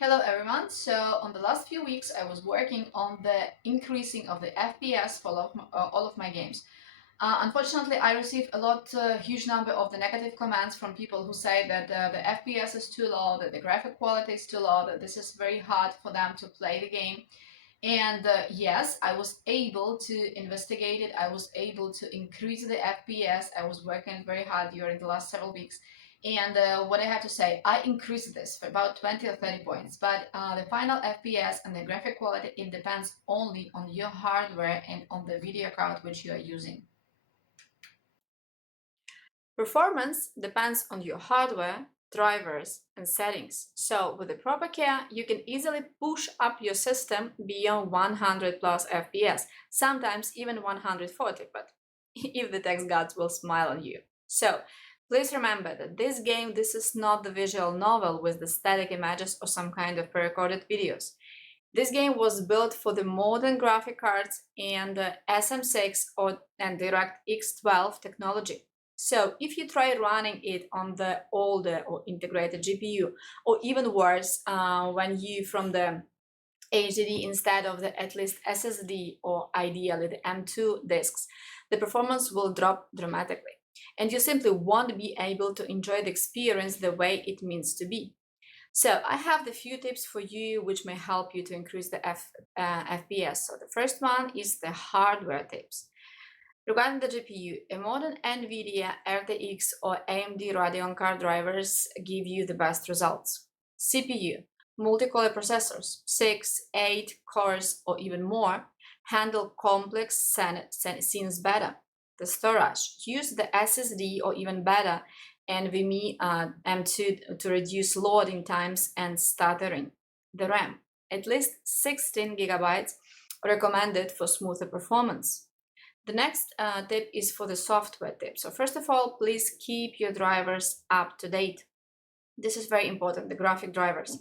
Hello everyone. So on the last few weeks, I was working on the increasing of the FPS for all of my games. Unfortunately, I received huge number of the negative comments from people who say that the FPS is too low, that the graphic quality is too low, that this is very hard for them to play the game. And yes, I was able to investigate it. I was able to increase the FPS. I was working very hard during the last several weeks. And what I have to say, I increased this for about 20 or 30 points. But the final FPS and the graphic quality, it depends only on your hardware and on the video card which you are using. Performance depends on your hardware, drivers, and settings. So with the proper care, you can easily push up your system beyond 100 plus FPS, sometimes even 140, but if the text gods will smile on you. So please remember that this is not the visual novel with the static images or some kind of pre-recorded videos. This game was built for the modern graphic cards and SM6 and DirectX 12 technology. So if you try running it on the older or integrated GPU, or even worse, when you from the HDD instead of the at least SSD or ideally the M2 disks, the performance will drop dramatically. And you simply won't be able to enjoy the experience the way it means to be. So I have the few tips for you which may help you to increase the FPS. So the first one is the hardware tips. Regarding the GPU, a modern NVIDIA RTX or AMD Radeon card drivers give you the best results. CPU, multi-core processors, 6, 8 cores or even more, handle complex scenes better. The storage, use the SSD or even better NVMe M2 to reduce loading times and stuttering. The RAM, at least 16 gigabytes, recommended for smoother performance. The next tip is for the software tip. So first of all, please keep your drivers up to date. This is very important, the graphic drivers.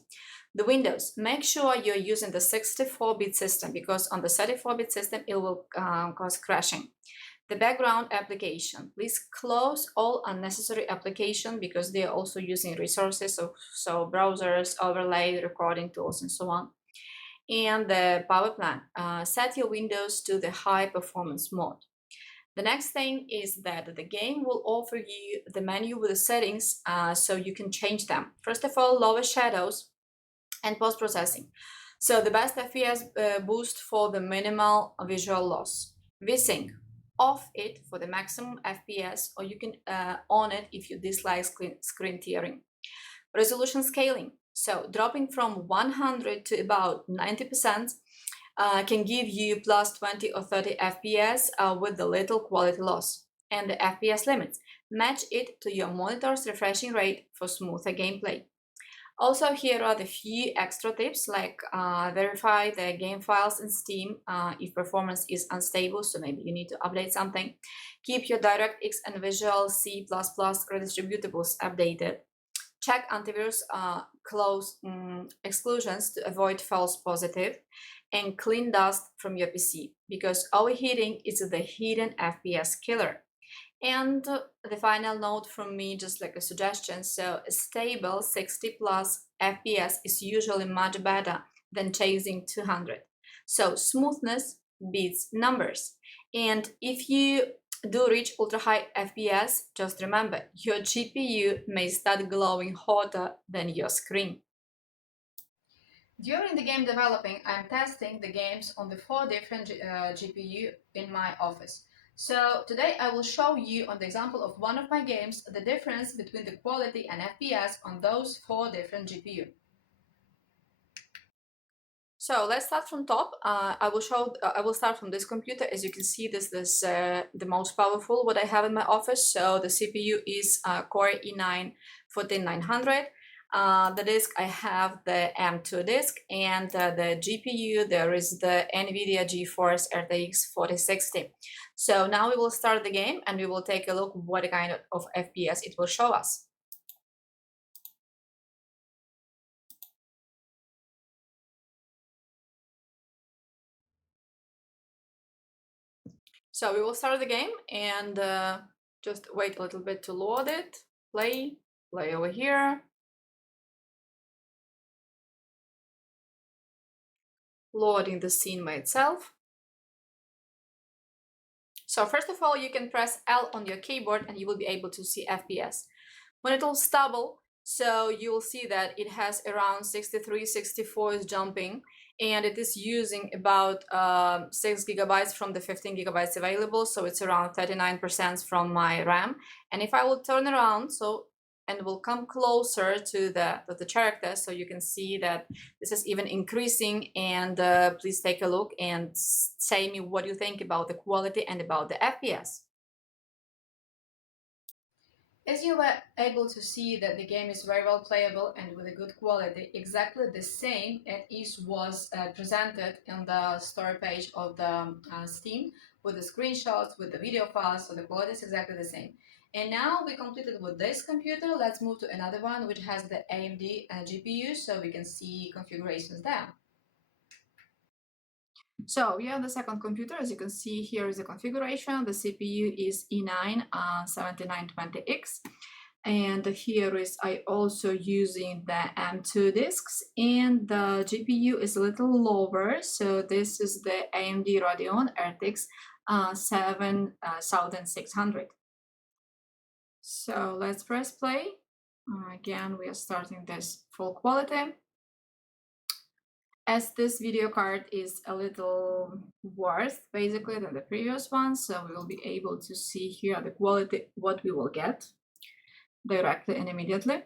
The Windows, make sure you're using the 64-bit system because on the 34-bit system, it will cause crashing. The background application, please close all unnecessary application because they are also using resources, so browsers, overlay, recording tools, and so on. And the power plan, set your Windows to the high performance mode. The next thing is that the game will offer you the menu with the settings so you can change them. First of all, lower shadows and post-processing. So the best FPS boost for the minimal visual loss. VSync, off it for the maximum FPS or you can on it if you dislike screen tearing. Resolution scaling, so dropping from 100 to about 90% can give you plus 20 or 30 FPS with the little quality loss. And the FPS limits, match it to your monitor's refreshing rate for smoother gameplay. Also, here are the few extra tips like verify the game files in Steam if performance is unstable, so maybe you need to update something. Keep your DirectX and Visual C++ redistributables updated. Check antivirus close exclusions to avoid false positive, and clean dust from your PC because overheating is the hidden FPS killer. And the final note from me, just like a suggestion, so a stable 60 plus FPS is usually much better than chasing 200. So smoothness beats numbers. And if you do reach ultra high FPS, just remember your GPU may start glowing hotter than your screen. During the game developing, I'm testing the games on the 4 different GPU in my office. So today I will show you on the example of one of my games the difference between the quality and FPS on those 4 different GPU. So let's start from top. I will start from this computer. As you can see, this is the most powerful what I have in my office. So the CPU is Core i9 14900. The disk, I have the M2 disk, and the GPU, there is the NVIDIA GeForce RTX 4060. So now we will start the game and we will take a look what kind of FPS it will show us. So we will start the game and just wait a little bit to load it. Play over here. loading the scene by itself. So first of all, you can press L on your keyboard and you will be able to see FPS. When it will stubble, so you will see that it has around 63, 64 is jumping, and it is using about 6 gigabytes from the 15 gigabytes available, so it's around 39% from my RAM. And if I will turn around, and will come closer to the character, so you can see that this is even increasing. And please take a look and say me what you think about the quality and about the FPS. As you were able to see that the game is very well playable and with a good quality, exactly the same as was presented in the store page of the Steam, with the screenshots, with the video files, so the quality is exactly the same. And now we completed with this computer. Let's move to another one which has the AMD GPU, so we can see configurations there. So we have the second computer. As you can see, here is the configuration. The CPU is E9 7920X. And here is I also using the M2 disks, and the GPU is a little lower. So this is the AMD Radeon RX 7600. So let's press play. Again, we are starting this full quality. As this video card is a little worse basically than the previous one, so we will be able to see here the quality, what we will get directly and immediately.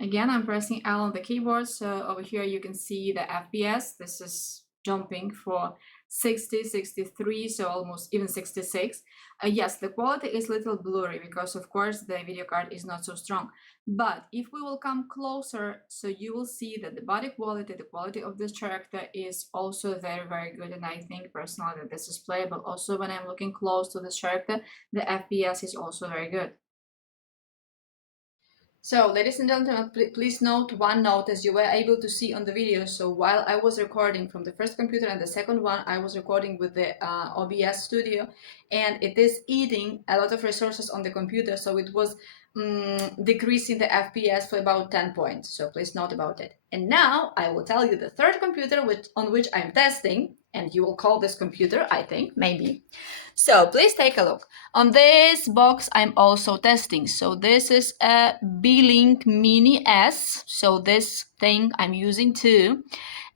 Again, I'm pressing L on the keyboard, so over here you can see the FPS. This is jumping for 60, 63, so almost even 66. Yes, the quality is a little blurry because of course the video card is not so strong. But if we will come closer, so you will see that the body quality, the quality of this character is also very, very good. And I think personally that this is playable. Also, when I'm looking close to this character, the FPS is also very good. So, ladies and gentlemen, please note one note as you were able to see on the video. So while I was recording from the first computer and the second one, I was recording with the OBS studio, and it is eating a lot of resources on the computer. So it was decreasing the FPS for about 10 points. So please note about it. And now I will tell you the third computer on which I'm testing, and you will call this computer, I think, maybe. So please take a look. On this box, I'm also testing. So this is a B-Link Mini S. So this thing I'm using too.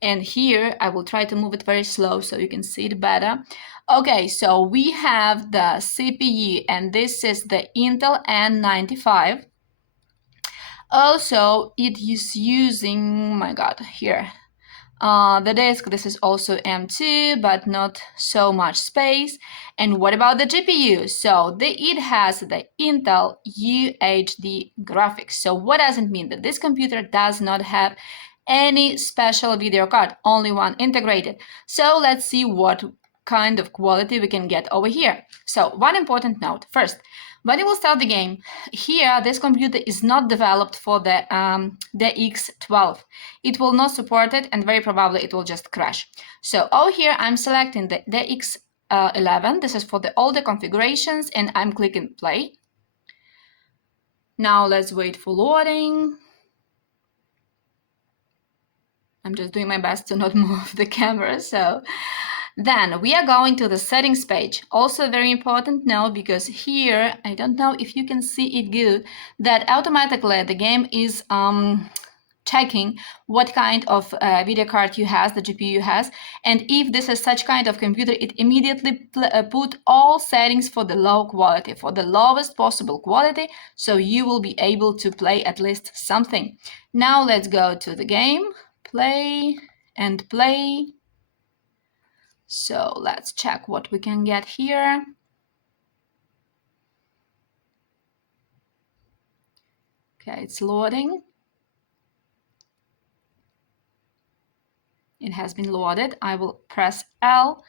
And here I will try to move it very slow so you can see it better. Okay, so we have the CPU, and this is the Intel N95. Also, it is using, my God, here. The disk, this is also M2, but not so much space. And what about the GPU? So it has the Intel UHD graphics. So what does it mean? That this computer does not have any special video card, only one integrated. So let's see what kind of quality we can get over here. So one important note. First, when you will start the game, here this computer is not developed for the X12. It will not support it, and very probably it will just crash. So over here I'm selecting the X11. This is for the older configurations, and I'm clicking play. Now let's wait for loading. I'm just doing my best to not move the camera. So then we are going to the settings page. Also very important now, because here, I don't know if you can see it good, that automatically the game is checking what kind of video card you has, the GPU has, and if this is such kind of computer, it immediately put all settings for the low quality, for the lowest possible quality, so you will be able to play at least something. Now let's go to the game, play and play. So let's check what we can get here. Okay, it's loading. It has been loaded. I will press L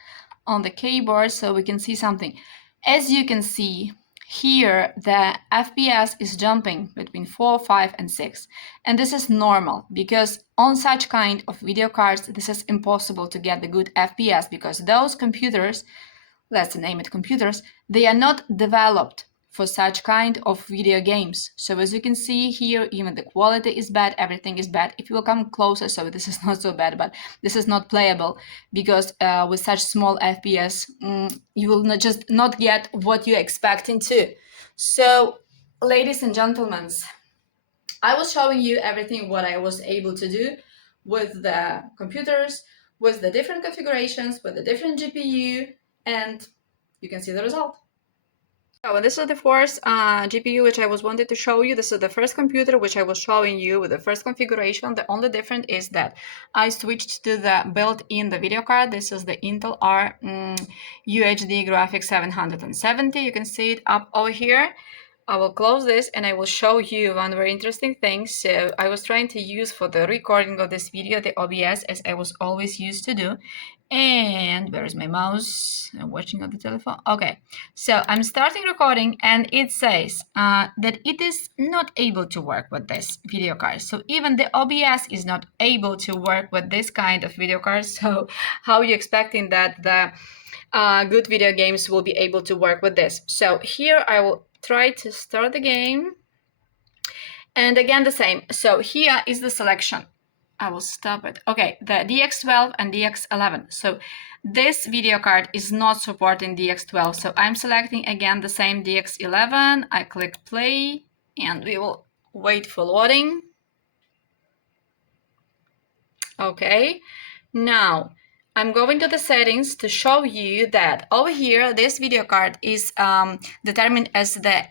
on the keyboard so we can see something. As you can see here, the FPS is jumping between 4, 5, and 6. And this is normal, because on such kind of video cards, this is impossible to get the good FPS, because those computers, let's name it computers, they are not developed for such kind of video games. So as you can see here, even the quality is bad, everything is bad. If you will come closer, so this is not so bad, but this is not playable because with such small FPS, you will not get what you're expecting to. So, ladies and gentlemen, I was showing you everything what I was able to do with the computers, with the different configurations, with the different GPU, and you can see the result. So this is the first GPU which I was wanted to show you. This is the first computer which I was showing you with the first configuration. The only difference is that I switched to the built-in the video card. This is the Intel R UHD graphics 770. You can see it up over here. I will close this and I will show you one very interesting thing. So I was trying to use for the recording of this video the OBS as I was always used to do. And where is my mouse? I'm watching on the telephone. Okay, so I'm starting recording and it says that it is not able to work with this video card. So even the OBS is not able to work with this kind of video card. So how are you expecting that the good video games will be able to work with this? So here I will try to start the game. And again, the same. So here is the selection. I will stop it. Okay, the DX12 and DX11. So this video card is not supporting DX12. So I'm selecting again the same DX11. I click play and we will wait for loading. Okay, now I'm going to the settings to show you that over here, this video card is determined as the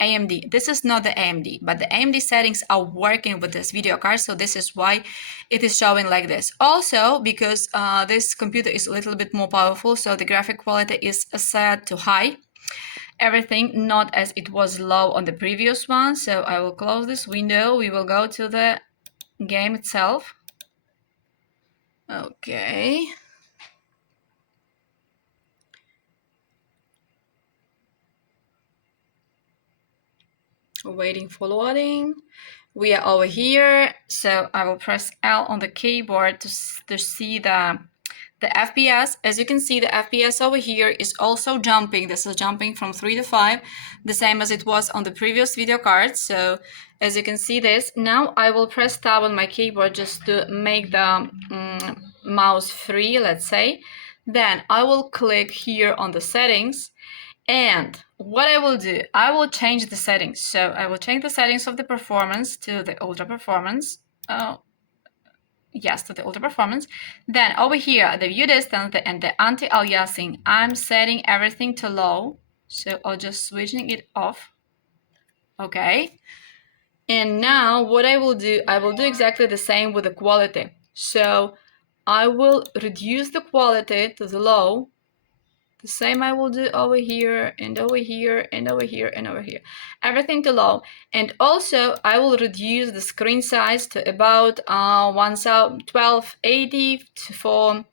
AMD. This is not the AMD, but the AMD settings are working with this video card, so this is why it is showing like this. Also, because this computer is a little bit more powerful, so the graphic quality is set to high. Everything not as it was low on the previous one. So I will close this window. We will go to the game itself. Okay. Waiting for loading. We are over here, so I will press L on the keyboard to see the FPS. As you can see, the FPS over here is also jumping. This is jumping from 3 to 5, the same as it was on the previous video card. So as you can see this, now I will press tab on my keyboard just to make the mouse free, let's say. Then I will click here on the settings. And what I will do, I will change the settings. So I will change the settings of the performance to the ultra performance. Yes, to the ultra performance. Then over here, the view distance and the anti-aliasing, I'm setting everything to low. So I'll just switching it off. Okay. And now what I will do exactly the same with the quality. So I will reduce the quality to the low. The same I will do over here and over here and over here and over here. Everything to low. And also I will reduce the screen size to about 1280 for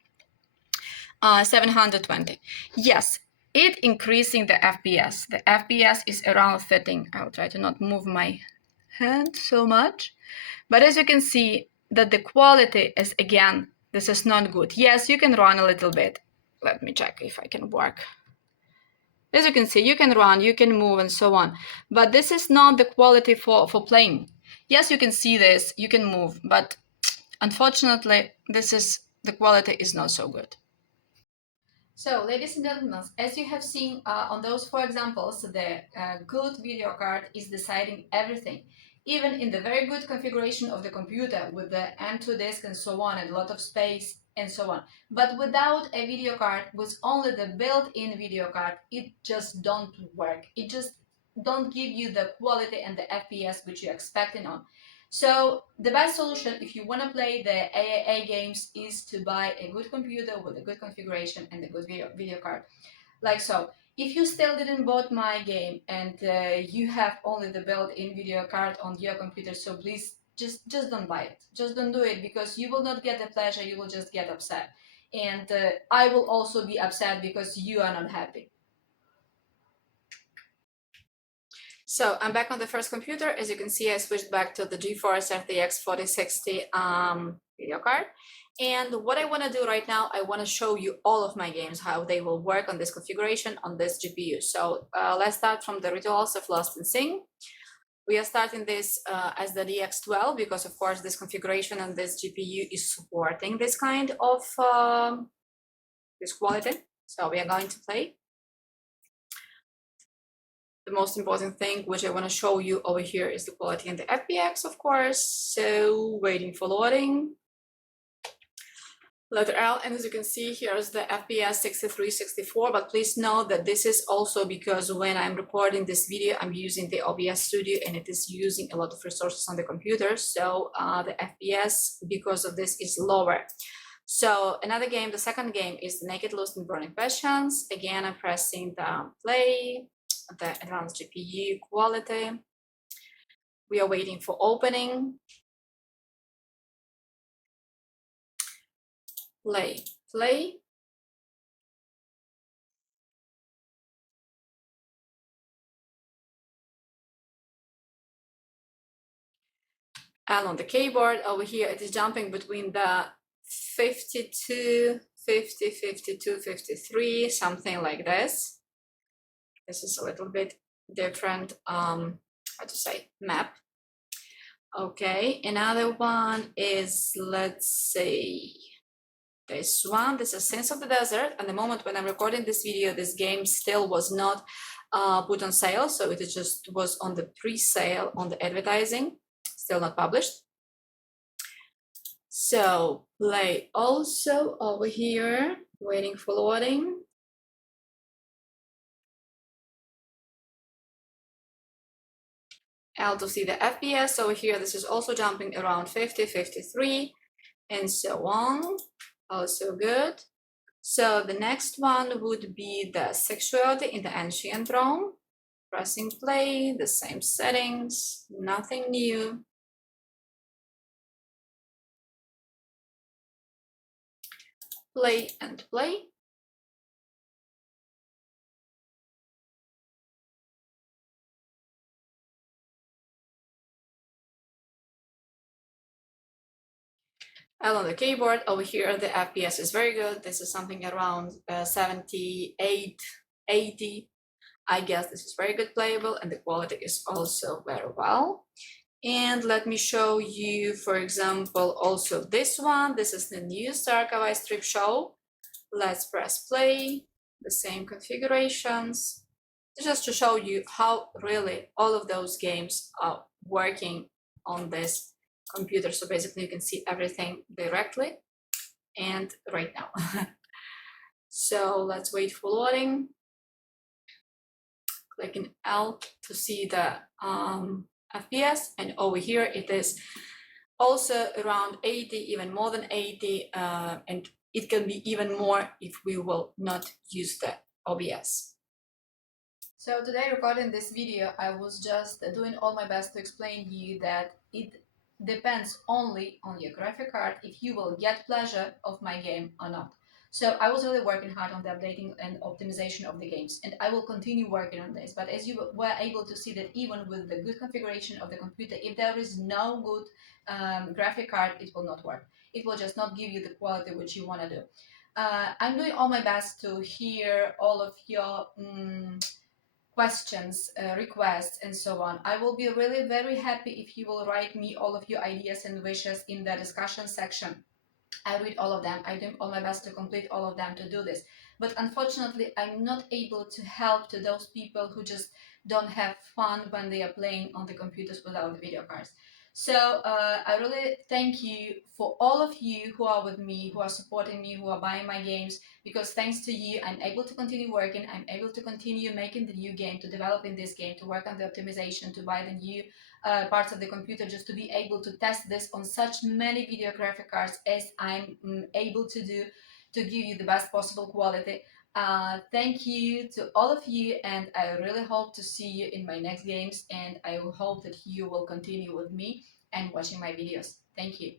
720. Yes, it increasing the FPS. The FPS is around 13. I'll try to not move my hand so much. But as you can see that the quality is, again, this is not good. Yes, you can run a little bit. Let me check if I can work. As you can see, you can run, you can move, and so on. But this is not the quality for playing. Yes, you can see this, you can move, but unfortunately, the quality is not so good. So, ladies and gentlemen, as you have seen on those 4 examples, the good video card is deciding everything. Even in the very good configuration of the computer with the M2 disk and so on, and a lot of space and so on. But without a video card, with only the built-in video card, it just don't work. It just don't give you the quality and the FPS which you're expecting on. So the best solution if you want to play the AAA games is to buy a good computer with a good configuration and a good video card. Like so. If you still didn't bought my game and you have only the built-in video card on your computer, so please just don't buy it. Just don't do it, because you will not get the pleasure, you will just get upset. And I will also be upset because you are not happy. So I'm back on the first computer. As you can see, I switched back to the GeForce RTX 4060 video card. And what I want to do right now, I want to show you all of my games, how they will work on this configuration on this GPU. So let's start from the rituals of Lost and Sing. We are starting this as the DX12 because, of course, this configuration on this GPU is supporting this kind of this quality. So we are going to play. The most important thing which I want to show you over here is the quality and the FPS, of course. So waiting for loading. Letter L, and as you can see, here's the FPS 63, 64, but please note that this is also because when I'm recording this video, I'm using the OBS Studio and it is using a lot of resources on the computer, so the FPS, because of this, is lower. So another game, the second game, is the Naked Lust and Burning Passions. Again, I'm pressing the play, the advanced GPU quality. We are waiting for opening. Play. And on the keyboard over here, it is jumping between the 52, 50, 52, 53, something like this. This is a little bit different, how to say, map. Okay, another one is, let's say, this one. This is Sins of the Desert. And the moment when I'm recording this video, this game still was not put on sale. So it just was on the pre-sale on the advertising, still not published. So play also over here, waiting for loading. L to see the FPS over here. This is also jumping around 50, 53, and so on. Also good. So the next one would be the Sexuality in the Ancient Rome. Pressing play, the same settings, nothing new. Play and play. And on the keyboard over here, the FPS is very good. This is something around 78, 80. I guess this is very good playable, and the quality is also very well. And let me show you, for example, also this one. This is the new Star Kawaii strip show. Let's press play, the same configurations, just to show you how really all of those games are working on this computer. So basically you can see everything directly and right now. So let's wait for loading. Clicking L to see the FPS, and over here it is also around 80, even more than 80, and it can be even more if we will not use the OBS. So today, recording this video, I was just doing all my best to explain you that it depends only on your graphic card if you will get pleasure of my game or not. So I was really working hard on the updating and optimization of the games, and I will continue working on this. But as you were able to see that even with the good configuration of the computer, if there is no good graphic card, it will not work. It will just not give you the quality which you want to do. I'm doing all my best to hear all of your questions, requests, and so on. I will be really very happy if you will write me all of your ideas and wishes in the discussion section. I read all of them. I do all my best to complete all of them to do this. But unfortunately, I'm not able to help to those people who just don't have fun when they are playing on the computers without the video cards. So I really thank you for all of you who are with me, who are supporting me, who are buying my games, because thanks to you, I'm able to continue working, I'm able to continue making the new game, to develop in this game, to work on the optimization, to buy the new parts of the computer, just to be able to test this on such many video graphic cards as I'm able to do, to give you the best possible quality. Thank you to all of you, and I really hope to see you in my next games, and I hope that you will continue with me and watching my videos. Thank you.